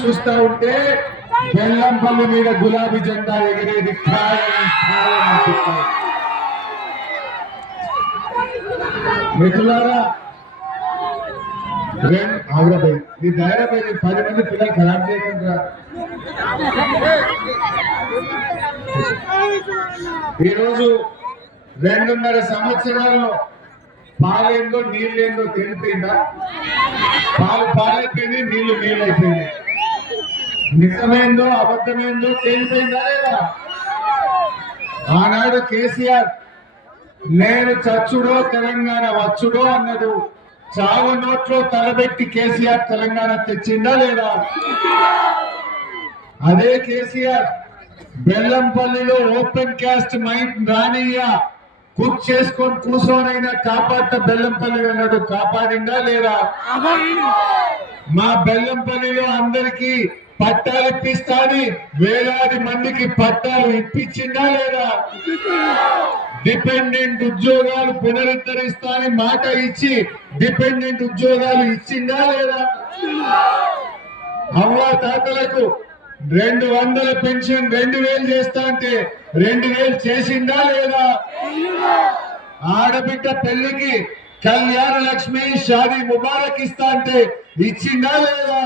చూస్తా ఉంటే బెల్లంపల్లి మీద గులాబీ జెండా ఎగిరేది మిత్రులారా, అవునభాయ్ నీ ధైర్యపై 10 మంది పిల్లలు ఖరాబ్ చేయకుండా ఈరోజు 2.5 సంవత్సరాల్లో పాలేందో నీళ్ళేందో తెలిపోయిందా? పాలైపోయింది, నీళ్లు అయిపోయింది. నిజమేందో అబద్ధమేందో తెలిపోయిందా లేదా? ఆనాడు కేసీఆర్ నేను చచ్చుడో తెలంగాణ వచ్చుడో అన్నది చావు నోట్లో తలబెట్టి కేసీఆర్ తెలంగాణ తెచ్చిందా లేదా? అదే కేసీఆర్ బెల్లంపల్లిలో ఓపెన్ కాస్ట్ మైండ్ రానియ్యా కుక్ చేసుకొని కూర్చోనైనా కాపాడత బెల్లంపల్లి అన్నాడు, కాపాడిందా లేదా? మా బెల్లంపల్లిలో అందరికీ పట్టాలు ఇప్పిస్తాని వేలాది మందికి పట్టాలు ఇప్పించిందా లేదా? డిపెండెంట్ ఉద్యోగాలు పునరుద్ధరిస్తాని మాట ఇచ్చి డిపెండెంట్ ఉద్యోగాలు ఇచ్చిందా లేదా? అవ్వా తాతలకు 200 పెన్షన్ 2000 చేస్తా అంటే 2000 చేసిందా లేదా? ఆడబిడ్డ పెళ్లికి కళ్యాణ లక్ష్మి షాదీ ముబారక్ ఇస్తా అంటే ఇచ్చిందా లేదా?